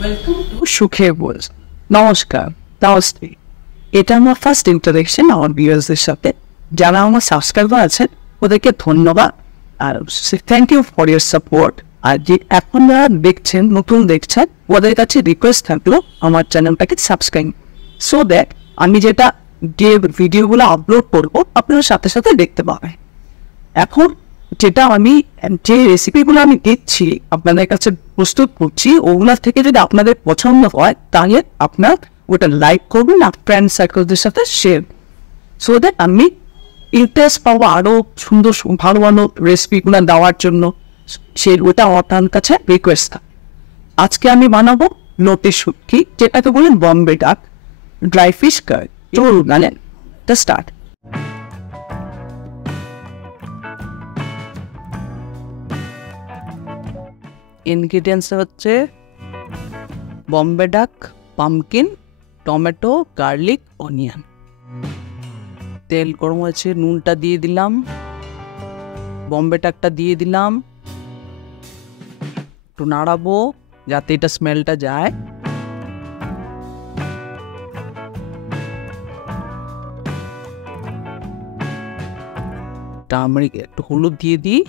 Welcome to সুখের বোঝ। নমস্কার, নমস্তে। এটা আমার ফার্স্ট ইন্টারেকশন আমার ভিউয়ার্সদের সাথে। যারা আমার সাবস্ক্রাইবার আছেন ওদেরকে ধন্যবাদ আর thank you for your support. আর যে আপনারা দেখছেন, নতুন দেখছেন, ওদের কাছে রিকোয়েস্ট থাকলো আমার চ্যানেলটাকে সাবস্ক্রাইব, সো দ্যাট আমি যেটা যে ভিডিওগুলো আপলোড করবো আপনারা সাথে সাথে দেখতে পাবেন। এখন যেটা আমি যে রেসিপিগুলো আমি দিচ্ছি আপনাদের কাছে প্রস্তুত করছি, ওগুলোর থেকে যদি আপনাদের পছন্দ হয় তাহলে আপনার ওটা লাইক করবেন আর ফ্রেন্ড সার্কেলদের সাথে শেয়ার, সো দ্যাট আমি ইন্টারেস্ট পাবো আরও সুন্দর ভালো ভালো রেসিপিগুলো দেওয়ার জন্য। ওটা আপনার কাছে রিকোয়েস্ট থাকে। আজকে আমি বানাবো লোটে শুটকি, যেটাকে বলেন বম্বে ডাক ড্রাই ফিশ কারি। চলুন জানেন দ্য স্টার্ট। ইনগ্রিডিয়েন্টস হচ্ছে বম্বে ডাক, পামকিন, টমেটো, গার্লিক, অনিয়ন। তেল গরম হয়েছে, নুনটা দিয়ে দিলাম, বম্বে ডাকটা দিয়ে দিলাম, একটু নাড়াবো যাতে এটা স্মেলটা যায়। টার্মারিক একটু হলুদ দিয়ে দিই,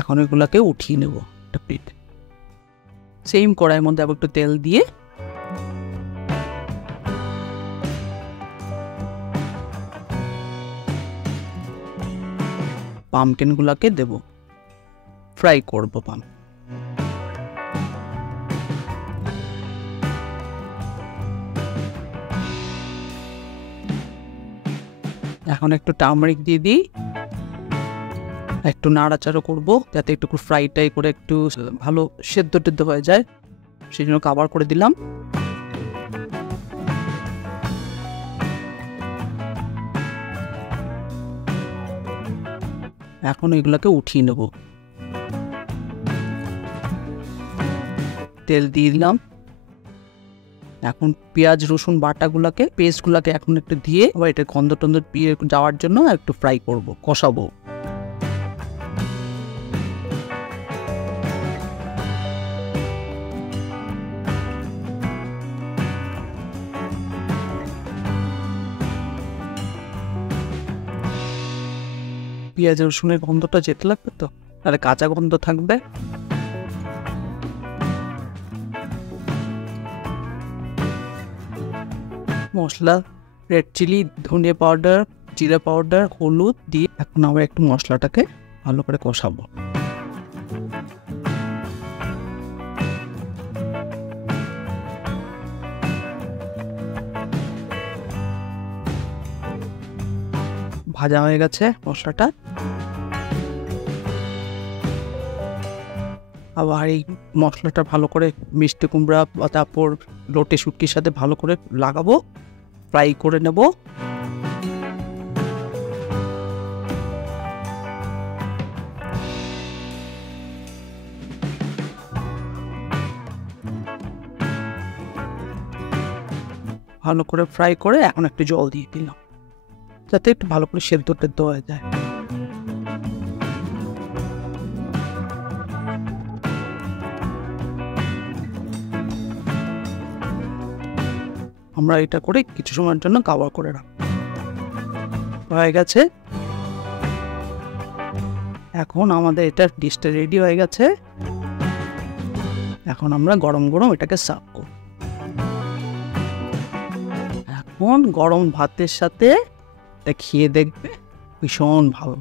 এখন এগুলাকে উঠিয়ে নেব একটা প্লেট। সেম কড়াইয়ের মধ্যে আবার একটু তেল দিয়ে পামকিন গুলাকে দেব, ফ্রাই করবো পাম। এখন একটু টার্মারিক দিয়ে দিই, একটু নাড়াচাড়া করবো যাতে একটু ফ্রাইটাই করে একটু ভালো সেদ্ধ টেদ্ধ হয়ে যায়, সেই জন্য কাভার করে দিলাম। এখন এগুলোকে উঠিয়ে নেব। তেল দিয়ে দিলাম, এখন পেঁয়াজ রসুন বাটাগুলোকে পেস্টগুলোকে এখন একটু দিয়ে আবার এটা গন্ধ টন্ধ যাওয়ার জন্য একটু ফ্রাই করব, কষাবো। পেঁয়াজ রসুনের গন্ধটা যেতে লাগবে, তো তাহলে কাঁচা গন্ধ থাকবে। মশলা রেড চিলি, ধনিয়া পাউডার, জিরা পাউডার, হলুদ দিয়ে এখন আবার একটু মশলাটাকে ভালো করে কষাবো। ভাজা হয়ে গেছে মশলাটা, আবার এই মশলাটা ভালো করে মিষ্টি কুমড়া বা তারপর লোটে শুটকির সাথে ভালো করে লাগাবো, ফ্রাই করে নেব। ভালো করে ফ্রাই করে এখন একটু জল দিয়ে দিলাম যাতে একটু ভালো করে সেদ্ধ টেদ্ধ হয়ে যায়। আমরা এটা করে কিছু সময়ের জন্য কাভার করে রাখবো। হয়ে গেছে, এখন আমাদের এটা ডিশটা রেডি হয়ে গেছে। এখন আমরা গরম গরম এটাকে সার্ভ করব। এখন গরম ভাতের সাথে এটা খেয়ে দেখবে, ভীষণ ভালো।